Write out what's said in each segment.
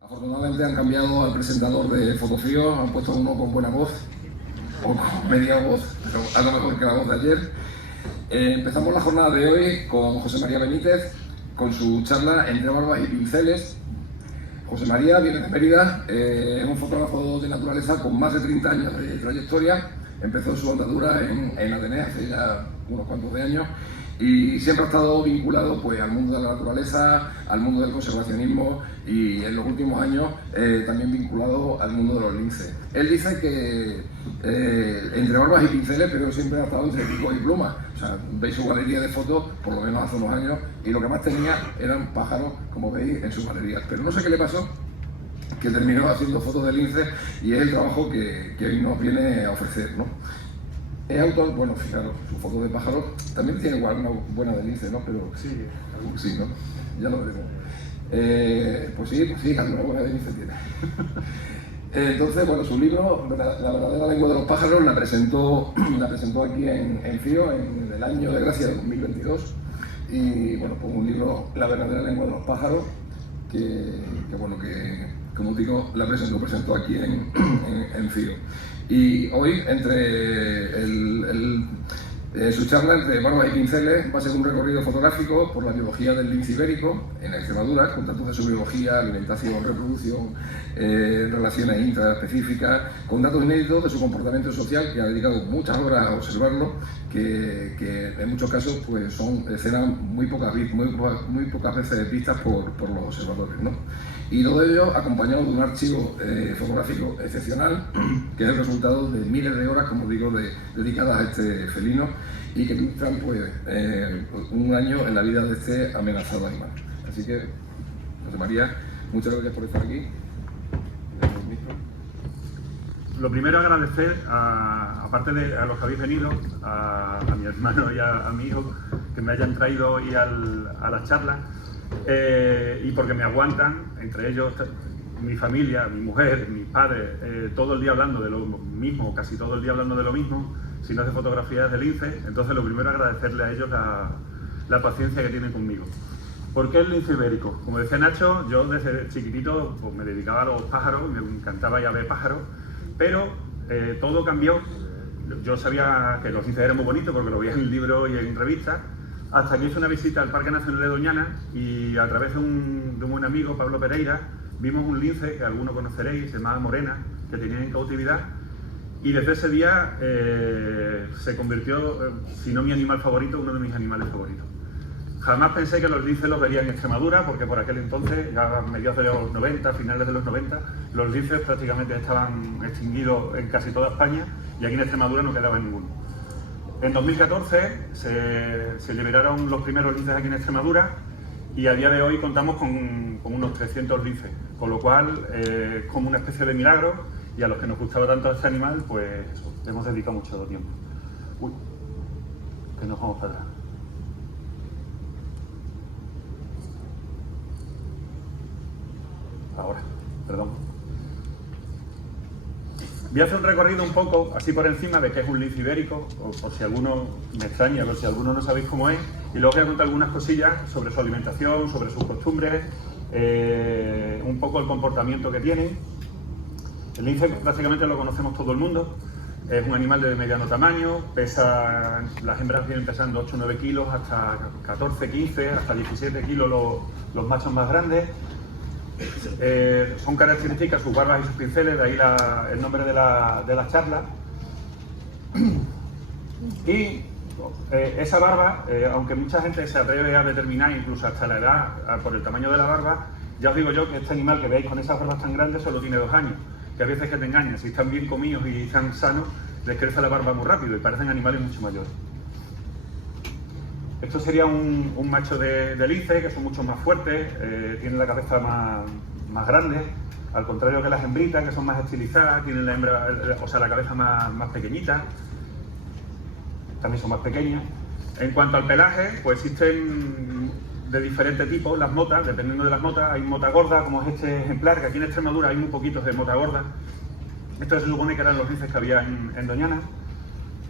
Afortunadamente han cambiado al presentador de Fotofío, han puesto uno con buena voz, o con media voz, pero algo mejor que la voz de ayer. Empezamos la jornada de hoy con José María Benítez, con su charla Entre barbas y pinceles. José María viene de Mérida, es un fotógrafo de naturaleza con más de 30 años de trayectoria. Empezó su andadura en Atenea hace ya unos cuantos de años y siempre ha estado vinculado pues, al mundo de la naturaleza, al mundo del conservacionismo y en los últimos años también vinculado al mundo de los linces. Él dice que entre barbas y pinceles, pero siempre ha estado entre pico y pluma. O sea, veis su galería de fotos, por lo menos hace unos años, y lo que más tenía eran pájaros, como veis, en sus galerías. Pero no sé qué le pasó, que terminó haciendo fotos de linces y es el trabajo que hoy nos viene a ofrecer, ¿no? Es autor, bueno, fijaros, su foto de pájaros también tiene igual una buena de lince, ¿no? Pero sí, ¿no? Ya lo veremos. Pues sí, alguna buena de lince tiene. Entonces, bueno, su libro, La verdadera lengua de los pájaros, la presentó aquí en FIO en el año de gracia de 2022. Y bueno, pues un libro, La verdadera lengua de los pájaros, que como digo, la presentó aquí en FIO. Y hoy, entre su charla entre barbas y pinceles, va a ser un recorrido fotográfico por la biología del lince ibérico en Extremadura, con datos de su biología, alimentación, reproducción, relaciones intraespecíficas, con datos inéditos de su comportamiento social, que ha dedicado muchas horas a observarlo, que en muchos casos pues, son escenas muy pocas veces vistas por los observadores, ¿no? Y todo ello acompañado de un archivo fotográfico excepcional, que es el resultado de miles de horas, como digo, dedicadas a este felino y que ilustran pues, un año en la vida de este amenazado animal. Así que, José María, muchas gracias por estar aquí. Lo primero, agradecer, aparte de a los que habéis venido, a mi hermano y a mi hijo, que me hayan traído hoy a la charla, y porque me aguantan, entre ellos mi familia, mi mujer, mis padres, todo el día hablando de lo mismo, casi todo el día hablando de lo mismo, si no hace fotografías de lince. Entonces lo primero, agradecerle a ellos la paciencia que tienen conmigo. ¿Por qué el lince ibérico? Como decía Nacho, yo desde chiquitito pues, me dedicaba a los pájaros, me encantaba ya ver pájaros, pero todo cambió. Yo sabía que los linces eran muy bonitos porque lo veía en el libro y en revistas, hasta que hice una visita al Parque Nacional de Doñana y a través de un buen amigo, Pablo Pereira, vimos un lince que algunos conoceréis, se llamaba Morena, que tenía en cautividad, y desde ese día se convirtió, si no mi animal favorito, uno de mis animales favoritos. Jamás pensé que los linces los vería en Extremadura, porque por aquel entonces, ya a mediados de los 90, finales de los 90, los linces prácticamente estaban extinguidos en casi toda España y aquí en Extremadura no quedaba ninguno. En 2014 se liberaron los primeros linces aquí en Extremadura y a día de hoy contamos con unos 300 linces, con lo cual es como una especie de milagro y a los que nos gustaba tanto este animal, pues hemos dedicado mucho tiempo. Uy, que nos vamos para atrás. Ahora, perdón. Voy a hacer un recorrido un poco, así por encima, de qué es un lince ibérico, o por si alguno me extraña, por si alguno no sabéis cómo es, y luego voy a contar algunas cosillas sobre su alimentación, sobre sus costumbres, un poco el comportamiento que tienen. El lince prácticamente lo conocemos todo el mundo, es un animal de mediano tamaño, las hembras vienen pesando 8 o 9 kilos, hasta 14, 15, hasta 17 kilos los machos más grandes. Son características sus barbas y sus pinceles, de ahí el nombre de la charla. Y esa barba, aunque mucha gente se atreve a determinar, incluso hasta la edad, por el tamaño de la barba, ya os digo yo que este animal que veis con esas barbas tan grandes solo tiene 2 años, que a veces que te engañan, si están bien comidos y están sanos, les crece la barba muy rápido y parecen animales mucho mayores. Esto sería un macho de lince, que son mucho más fuertes, tienen la cabeza más grande, al contrario que las hembritas, que son más estilizadas, tienen la cabeza más pequeñita, también son más pequeñas. En cuanto al pelaje, pues existen de diferentes tipos las motas, dependiendo de las motas. Hay mota gorda, como es este ejemplar, que aquí en Extremadura hay muy poquitos de mota gorda. Estos se supone que eran los linces que había en Doñana.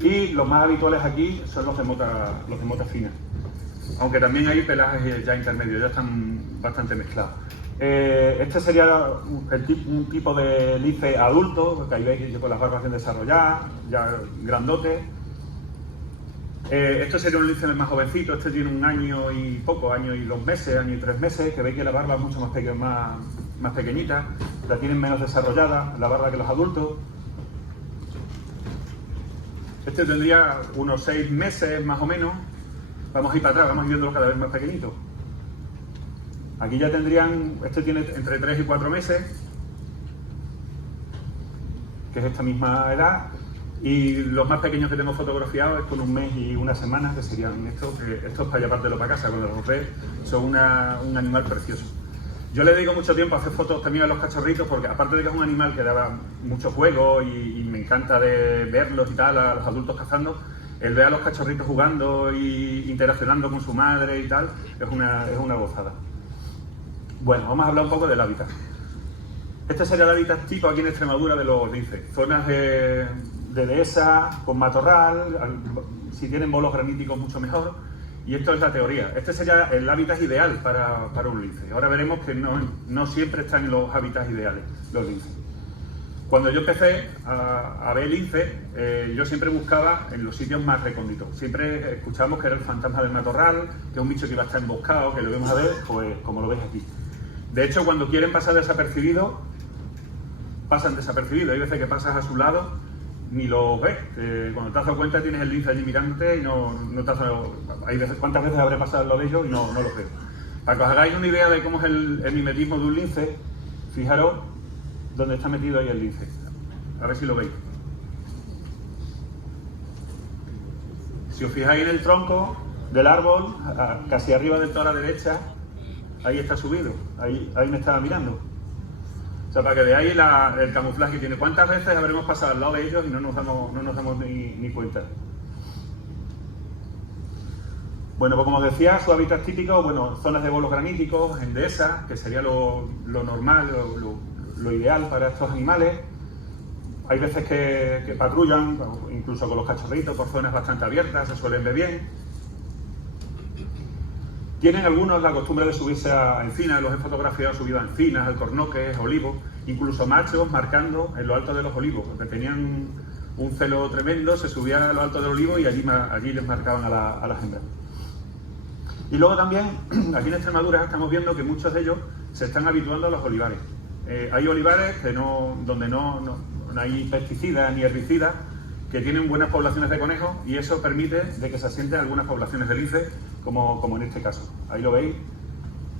Y los más habituales aquí son los de mota fina. Aunque también hay pelajes ya intermedios, ya están bastante mezclados. Este sería un tipo de lince adulto, que ahí veis con las barbas bien desarrolladas, ya grandote. Este sería un lince más jovencito, este tiene 1 año y poco, 1 año y 2 meses, 1 año y 3 meses, que veis que la barba es mucho más pequeñita, la tienen menos desarrollada, la barba que los adultos. Este tendría unos 6 meses más o menos. Vamos a ir para atrás, vamos viéndolo cada vez más pequeñito. Aquí ya tendrían, este tiene entre 3 y 4 meses, que es esta misma edad, y los más pequeños que tengo fotografiados es con 1 mes y 1 semana, que serían estos, que estos para llevártelo para casa, cuando los ves son un animal precioso. Yo le dedico mucho tiempo a hacer fotos también a los cachorritos, porque aparte de que es un animal que daba mucho juego y me encanta de verlos y tal, a los adultos cazando, el ver a los cachorritos jugando y interaccionando con su madre y tal, es una gozada. Bueno, vamos a hablar un poco del hábitat. Este sería el hábitat tipo aquí en Extremadura de los linces. Zonas de dehesa, con matorral, si tienen bolos graníticos mucho mejor. Y esto es la teoría. Este sería el hábitat ideal para un lince. Ahora veremos que no siempre están en los hábitats ideales los linces. Cuando yo empecé a ver lince, yo siempre buscaba en los sitios más recónditos. Siempre escuchamos que era el fantasma del matorral, que es un bicho que iba a estar emboscado, que lo vamos a ver, pues como lo veis aquí. De hecho, cuando quieren pasar desapercibidos, pasan desapercibidos. Hay veces que pasas a su lado, ni los ves. Cuando te has dado cuenta tienes el lince allí mirándote y no te has dado... ¿Cuántas veces habré pasado al lado de ellos y no los veo? Para que os hagáis una idea de cómo es el mimetismo de un lince, fijaros dónde está metido ahí el lince. A ver si lo veis. Si os fijáis en el tronco del árbol, casi arriba del todo a la derecha, ahí está subido, ahí me estaba mirando. O sea, para que veáis el camuflaje que tiene. ¿Cuántas veces habremos pasado al lado de ellos y no nos damos ni cuenta? Bueno, pues como os decía, su hábitat típico, bueno, zonas de bolos graníticos, en dehesa, que sería lo normal, lo ideal para estos animales. Hay veces que patrullan, incluso con los cachorritos, por zonas bastante abiertas, se suelen ver bien. Tienen algunos la costumbre de subirse a encinas, los he fotografiado subidos a encinas, alcornoques, olivos, incluso machos marcando en lo alto de los olivos, porque tenían un celo tremendo, se subían a lo alto del olivo y allí les marcaban a las hembras. Y luego también, aquí en Extremadura estamos viendo que muchos de ellos se están habituando a los olivares. Hay olivares donde no hay pesticidas ni herbicidas, que tienen buenas poblaciones de conejos y eso permite de que se asienten algunas poblaciones de lince, como en este caso. Ahí lo veis,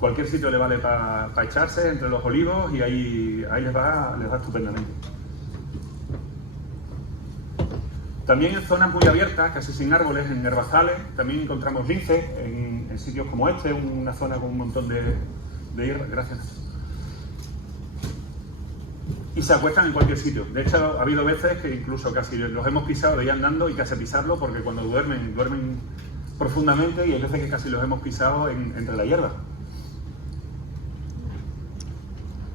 cualquier sitio le vale para echarse entre los olivos y ahí les va estupendamente. También en zonas muy abiertas, casi sin árboles, en herbazales, también encontramos lince, en sitios como este, una zona con un montón de hierba. Gracias. Y se acuestan en cualquier sitio. De hecho, ha habido veces que incluso casi los hemos pisado de ahí andando y casi pisarlo, porque cuando duermen profundamente y hay veces que casi los hemos pisado entre la hierba.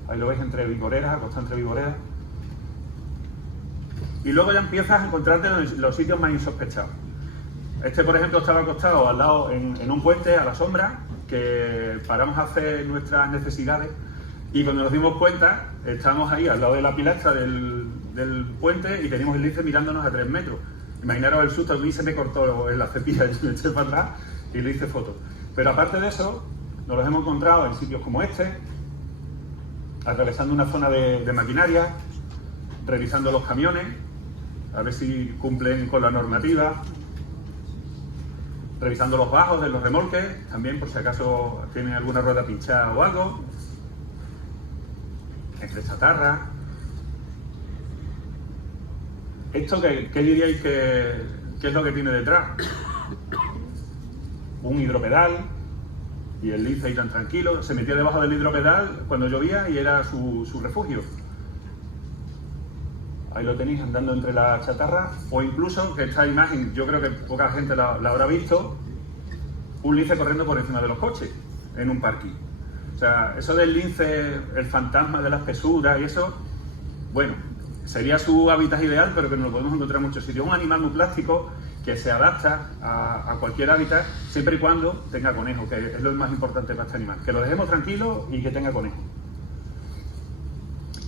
Ahí lo veis entre vigoreras, acostado entre vigoreras. Y luego ya empiezas a encontrarte en los sitios más insospechados. Este, por ejemplo, estaba acostado al lado en un puente a la sombra, que paramos a hacer nuestras necesidades. Y cuando nos dimos cuenta, estábamos ahí al lado de la pilastra del puente y teníamos el lince mirándonos a 3 metros. Imaginaros el susto, a mí se me cortó en la cepilla y me eché para atrás y le hice fotos. Pero aparte de eso, nos los hemos encontrado en sitios como este, atravesando una zona de maquinaria, revisando los camiones, a ver si cumplen con la normativa, revisando los bajos de los remolques, también por si acaso tienen alguna rueda pinchada o algo. Entre chatarra. ¿Esto qué diríais que es lo que tiene detrás? Un hidropedal, y el lince ahí tan tranquilo, se metía debajo del hidropedal cuando llovía y era su refugio. Ahí lo tenéis andando entre la chatarra, o incluso, que esta imagen yo creo que poca gente la habrá visto, un lince corriendo por encima de los coches en un parking. O sea, eso del lince, el fantasma de la espesura y eso, bueno, sería su hábitat ideal, pero que no lo podemos encontrar en muchos sitios. Es un animal muy plástico que se adapta a cualquier hábitat, siempre y cuando tenga conejo, que es lo más importante para este animal. Que lo dejemos tranquilo y que tenga conejo.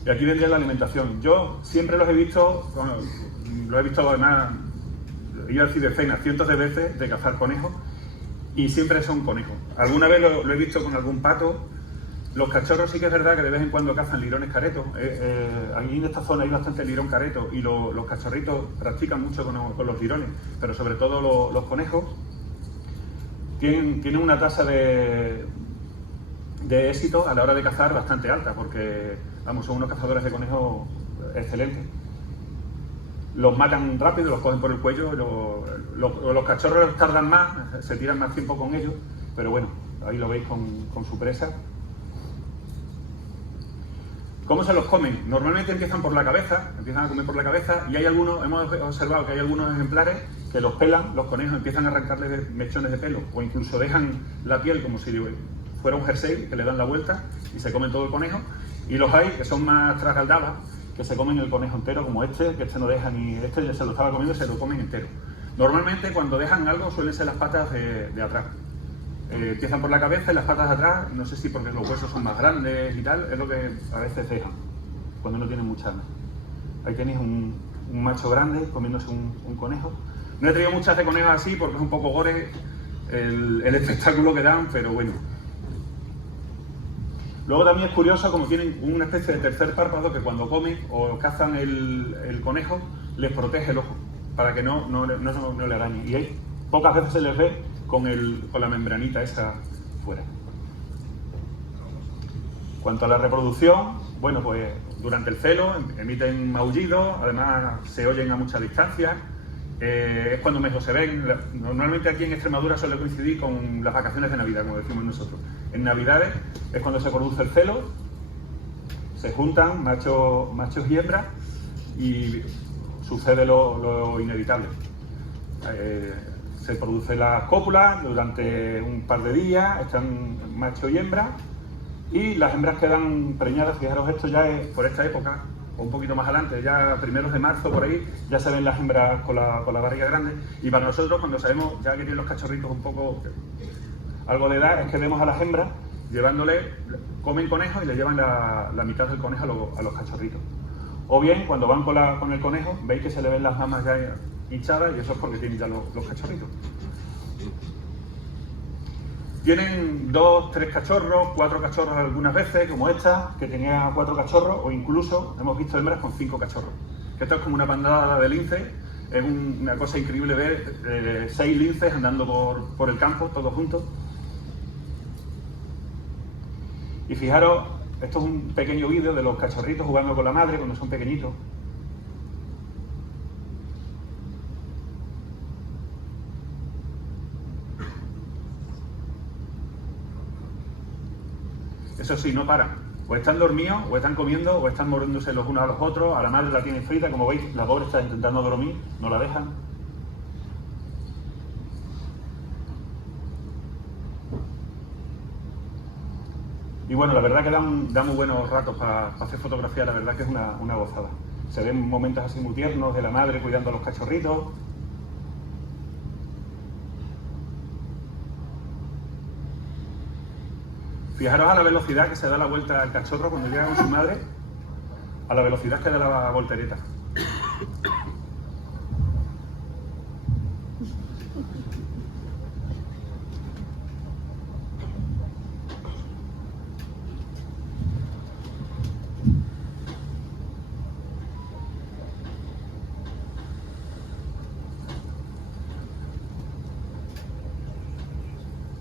Y aquí vendría la alimentación. Yo siempre los he visto, bueno, lo he visto además, iba a decir de cena, cientos de veces de cazar conejos, y siempre son conejos. Alguna vez lo he visto con algún pato. Los cachorros sí que es verdad que de vez en cuando cazan lirones caretos. Aquí en esta zona hay bastante lirón careto y los cachorritos practican mucho con los lirones, pero sobre todo los conejos tienen una tasa de éxito a la hora de cazar bastante alta, porque vamos, son unos cazadores de conejos excelentes. Los matan rápido, los cogen por el cuello, los cachorros tardan más, se tiran más tiempo con ellos, pero bueno, ahí lo veis con su presa. ¿Cómo se los comen? Normalmente empiezan por la cabeza, empiezan a comer por la cabeza, y hay algunos, hemos observado que hay algunos ejemplares que los pelan, los conejos empiezan a arrancarles mechones de pelo, o incluso dejan la piel como si fuera un jersey, que le dan la vuelta y se comen todo el conejo. Y los hay que son más trasgaldadas, que se comen el conejo entero, como que este no deja ni, este se lo estaba comiendo, se lo comen entero. Normalmente cuando dejan algo suelen ser las patas de atrás. Empiezan por la cabeza y las patas de atrás, no sé si porque los huesos son más grandes y tal, es lo que a veces dejan, cuando no tienen mucha hambre. Ahí tenéis un macho grande comiéndose un conejo. No he traído muchas de conejos así porque es un poco gore el espectáculo que dan, pero bueno. Luego también es curioso como tienen una especie de tercer párpado que cuando comen o cazan el conejo les protege el ojo para que no le arañe. Y ahí pocas veces se les ve con la membranita esa fuera. Cuanto a la reproducción, bueno, pues durante el celo emiten maullidos, además se oyen a mucha distancia, es cuando mejor se ven. Normalmente aquí en Extremadura suele coincidir con las vacaciones de Navidad, como decimos nosotros. En Navidades es cuando se produce el celo, se juntan machos y hembras y sucede lo inevitable. Se producen las cópulas durante un par de días, están macho y hembra, y las hembras quedan preñadas. Fijaros, esto ya es por esta época, o un poquito más adelante, ya primeros de marzo por ahí, ya se ven las hembras con la barriga grande, y para nosotros cuando sabemos ya que tienen los cachorritos un poco, algo de edad, es que vemos a las hembras comen conejos y le llevan la mitad del conejo a los cachorritos. O bien, cuando van con el conejo, veis que se le ven las mamas ya hinchadas, y eso es porque tienen ya los cachorritos. Tienen 2, 3 cachorros, 4 cachorros algunas veces, como esta, que tenía 4 cachorros, o incluso hemos visto hembras con 5 cachorros. Que esto es como una bandada de linces, es una cosa increíble ver 6 linces andando por el campo, todos juntos. Y fijaros, esto es un pequeño vídeo de los cachorritos jugando con la madre cuando son pequeñitos. Eso sí, no paran. O están dormidos, o están comiendo, o están mordiéndose los unos a los otros. A la madre la tienen frita, como veis, la pobre está intentando dormir, no la dejan. Y bueno, la verdad que da muy buenos ratos para hacer fotografía, la verdad que es una gozada. Se ven momentos así muy tiernos de la madre cuidando a los cachorritos. Fijaros a la velocidad que se da la vuelta al cachorro cuando llega con su madre, a la velocidad que da la voltereta.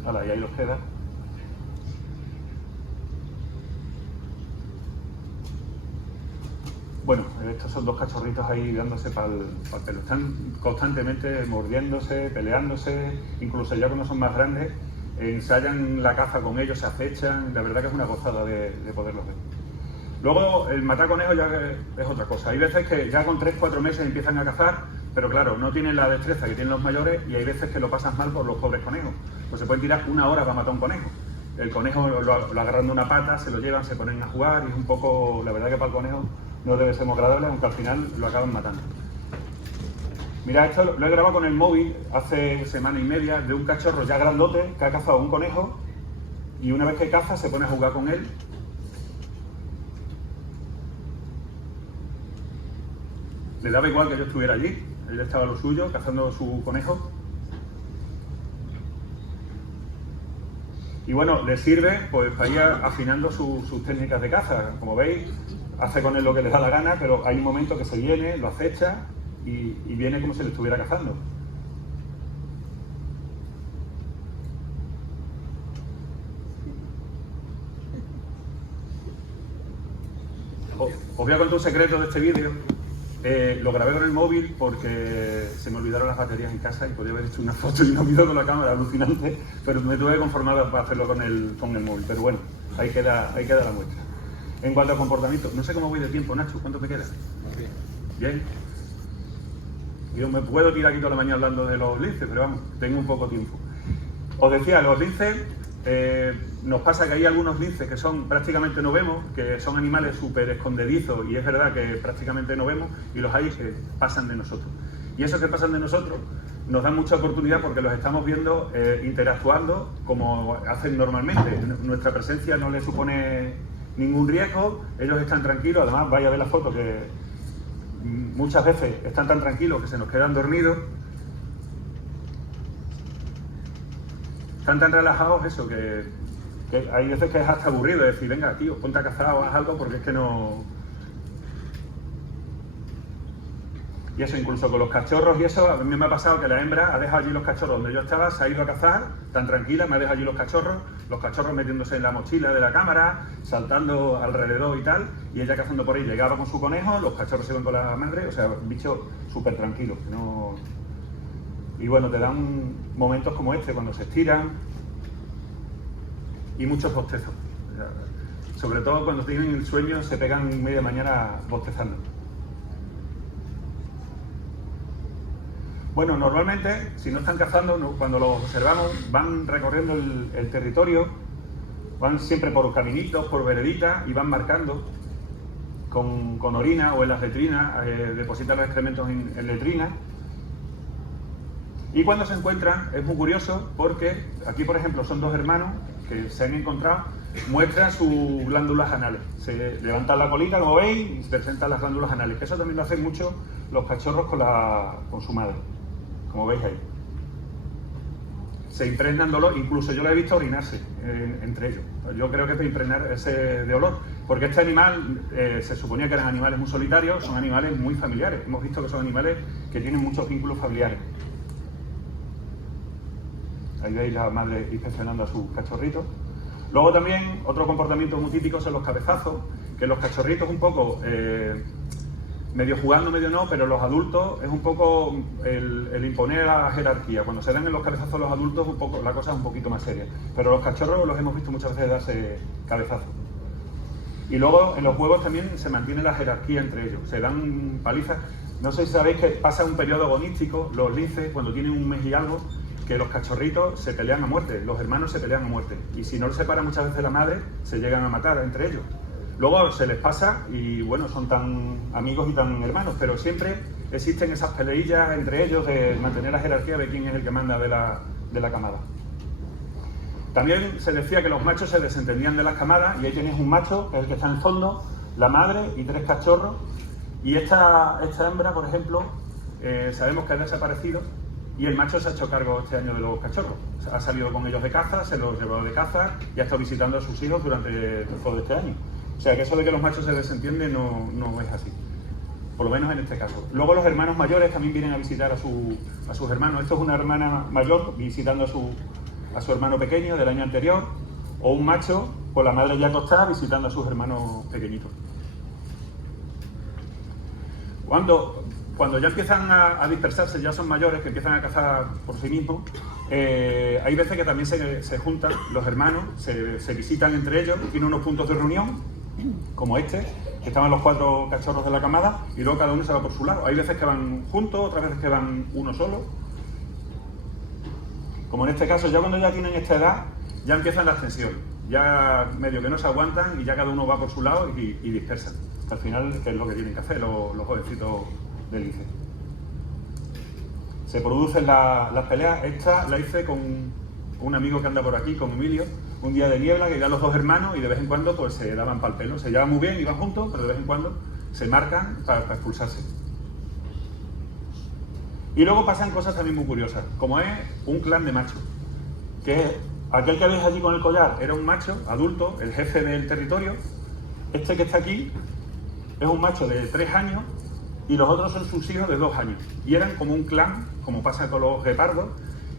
Hala, y ahí los queda. Bueno, estos son 2 cachorritos ahí dándose para el pelo. Están constantemente mordiéndose, peleándose, incluso ya cuando son más grandes, ensayan la caza con ellos, se acechan. La verdad que es una gozada de poderlos ver. Luego, el matar conejos ya es otra cosa. Hay veces que ya con 3-4 meses empiezan a cazar, pero claro, no tienen la destreza que tienen los mayores y hay veces que lo pasan mal por los pobres conejos. Pues se pueden tirar 1 hora para matar un conejo. El conejo lo agarran de una pata, se lo llevan, se ponen a jugar y es un poco, la verdad que para el conejo no debe ser muy agradable, aunque al final lo acaban matando. Mira, esto lo he grabado con el móvil hace semana y media de un cachorro ya grandote que ha cazado un conejo y una vez que caza se pone a jugar con él. Le daba igual que yo estuviera allí, él estaba a lo suyo, cazando su conejo. Y bueno, le sirve pues para ir afinando sus técnicas de caza. Como veis, hace con él lo que le da la gana, pero hay un momento que se viene, lo acecha y viene como si le estuviera cazando. Os voy a contar un secreto de este vídeo. Lo grabé con el móvil porque se me olvidaron las baterías en casa y podía haber hecho una foto y una video con la cámara, alucinante, pero me tuve que conformar para hacerlo con el móvil. Pero bueno, ahí queda la muestra. En cuanto al comportamiento, no sé cómo voy de tiempo, Nacho, ¿cuánto me queda? Bien. ¿Bien? Yo me puedo tirar aquí toda la mañana hablando de los linces, pero vamos, tengo un poco tiempo. Os decía, los linces, nos pasa que hay algunos linces que son prácticamente no vemos, que son animales súper escondedizos y es verdad que prácticamente no vemos, y los hay que pasan de nosotros. Y esos que pasan de nosotros nos dan mucha oportunidad porque los estamos viendo interactuando como hacen normalmente. Nuestra presencia no les supone ningún riesgo, ellos están tranquilos, además vaya a ver la foto que muchas veces están tan tranquilos que se nos quedan dormidos. Están tan relajados eso que hay veces que es hasta aburrido decir, venga tío, ponte a cazar o haz algo porque es que no... Y eso, incluso con los cachorros y eso, a mí me ha pasado que la hembra ha dejado allí los cachorros donde yo estaba, se ha ido a cazar, tan tranquila, me ha dejado allí los cachorros metiéndose en la mochila de la cámara, saltando alrededor y tal, y ella cazando por ahí, llegaba con su conejo, los cachorros se iban con la madre, o sea, un bicho súper tranquilo, no... Y bueno, te dan momentos como este, cuando se estiran, y muchos bostezos. Sobre todo cuando tienen el sueño, se pegan media mañana bostezando. Bueno, normalmente, si no están cazando, cuando los observamos, van recorriendo el territorio, van siempre por caminitos, por vereditas, y van marcando con orina o en las letrinas, depositan los excrementos en letrinas. Y cuando se encuentran, es muy curioso porque aquí, por ejemplo, son dos hermanos que se han encontrado, muestran sus glándulas anales. Se levantan la colita, como veis, y presentan las glándulas anales. Eso también lo hacen mucho los cachorros con su madre, como veis ahí. Se impregnan de olor, incluso yo lo he visto orinarse entre ellos. Yo creo que es de impregnarse de olor, porque este animal, se suponía que eran animales muy solitarios, son animales muy familiares. Hemos visto que son animales que tienen muchos vínculos familiares. Ahí veis la madre inspeccionando a sus cachorritos. Luego también, otro comportamiento muy típico son los cabezazos, que los cachorritos un poco, medio jugando, medio no, pero los adultos es un poco el imponer la jerarquía. Cuando se dan en los cabezazos los adultos, un poco, la cosa es un poquito más seria. Pero los cachorros los hemos visto muchas veces darse cabezazos. Y luego en los juegos también se mantiene la jerarquía entre ellos, se dan palizas. No sé si sabéis que pasa un periodo agonístico, los linces, cuando tienen un mes y algo, que los cachorritos se pelean a muerte, los hermanos se pelean a muerte. Y si no los separa muchas veces la madre, se llegan a matar entre ellos. Luego se les pasa y bueno, son tan amigos y tan hermanos, pero siempre existen esas peleillas entre ellos de mantener la jerarquía de quién es el que manda de la camada. También se decía que los machos se desentendían de las camadas y ahí tenéis un macho, que es el que está en el fondo, la madre y 3 cachorros. Y esta hembra, por ejemplo, sabemos que ha desaparecido y el macho se ha hecho cargo este año de los cachorros. Ha salido con ellos de caza, se los llevó de caza y ha estado visitando a sus hijos durante todo este año. O sea que eso de que los machos se desentienden no es así, por lo menos en este caso. Luego los hermanos mayores también vienen a visitar a sus hermanos. Esto es una hermana mayor visitando a su hermano pequeño del año anterior, o un macho con la madre ya acostada visitando a sus hermanos pequeñitos. Cuando ya empiezan a dispersarse, ya son mayores, que empiezan a cazar por sí mismos, hay veces que también se juntan los hermanos, se visitan entre ellos, tienen unos puntos de reunión, como este, que estaban los 4 cachorros de la camada, y luego cada uno se va por su lado. Hay veces que van juntos, otras veces que van uno solo. Como en este caso, ya cuando ya tienen esta edad, ya empiezan las tensiones. Ya medio que no se aguantan y ya cada uno va por su lado y dispersan. Hasta el final, que es lo que tienen que hacer los jovencitos del lince. se producen las peleas. Esta la hice con un amigo que anda por aquí, con Emilio, un día de niebla, que eran los dos hermanos y de vez en cuando pues se daban pal pelo. Se llevan muy bien, iban juntos, pero de vez en cuando se marcan para expulsarse. Y luego pasan cosas también muy curiosas, como es un clan de machos, que aquel que veis allí con el collar era un macho adulto, el jefe del territorio. Este que está aquí es un macho de 3 años y los otros son sus hijos de 2 años. Y eran como un clan, como pasa con los guepardos,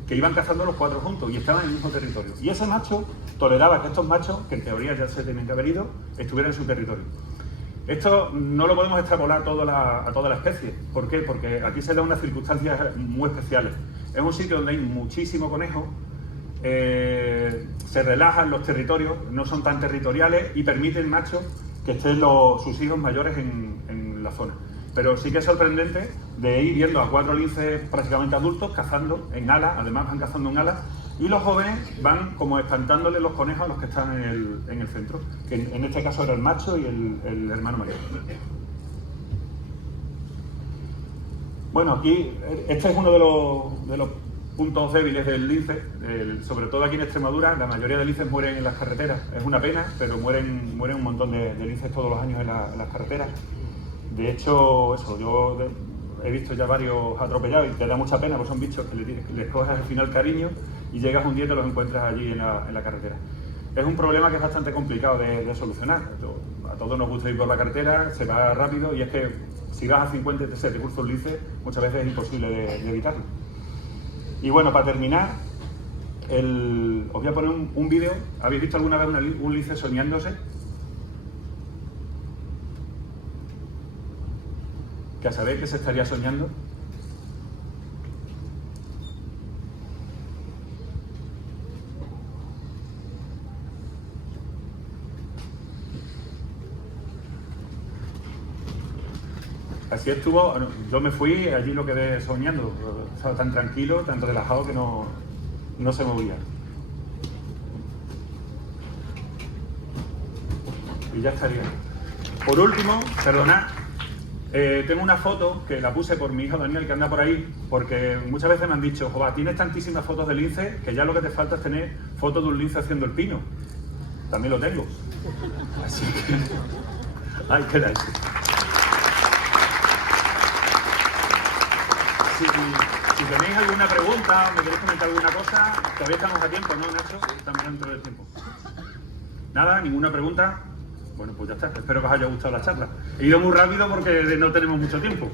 que iban cazando los 4 juntos y estaban en el mismo territorio. Y ese macho toleraba que estos machos, que en teoría ya se tenían que haber ido, estuvieran en su territorio. Esto no lo podemos extrapolar a toda la especie. ¿Por qué? Porque aquí se dan unas circunstancias muy especiales. Es un sitio donde hay muchísimo conejo, se relajan los territorios, no son tan territoriales y permiten machos que estén sus hijos mayores en la zona. Pero sí que es sorprendente de ir viendo a 4 linces prácticamente adultos cazando en alas, además van cazando en alas, y los jóvenes van como espantándole los conejos a los que están en el centro, que en este caso era el macho y el hermano mayor. Bueno, aquí este es uno de los puntos débiles del lince, sobre todo aquí en Extremadura. La mayoría de linces mueren en las carreteras. Es una pena, pero mueren un montón de linces todos los años en las carreteras. De hecho, yo he visto ya varios atropellados y te da mucha pena, porque son bichos que les coges al final cariño y llegas un día y te los encuentras allí en la carretera. Es un problema que es bastante complicado de solucionar. A todos nos gusta ir por la carretera, se va rápido y es que si vas a 50 y se te cruza un lince, muchas veces es imposible de evitarlo. Y bueno, para terminar, os voy a poner un vídeo. ¿Habéis visto alguna vez un lince soñándose? ¿Que sabéis que se estaría soñando? Así estuvo. Yo me fui, allí lo quedé soñando. Estaba tan tranquilo, tan relajado que no se movía. Y ya estaría. Por último, perdonad, tengo una foto que la puse por mi hijo Daniel, que anda por ahí, porque muchas veces me han dicho: "Joder, tienes tantísimas fotos de lince que ya lo que te falta es tener fotos de un lince haciendo el pino". También lo tengo. Así que ahí quedáis. Si tenéis alguna pregunta o me queréis comentar alguna cosa, todavía estamos a tiempo, ¿no, Nacho? Estamos dentro del tiempo. Nada, ninguna pregunta. Bueno, pues ya está. Espero que os haya gustado la charla. He ido muy rápido porque no tenemos mucho tiempo.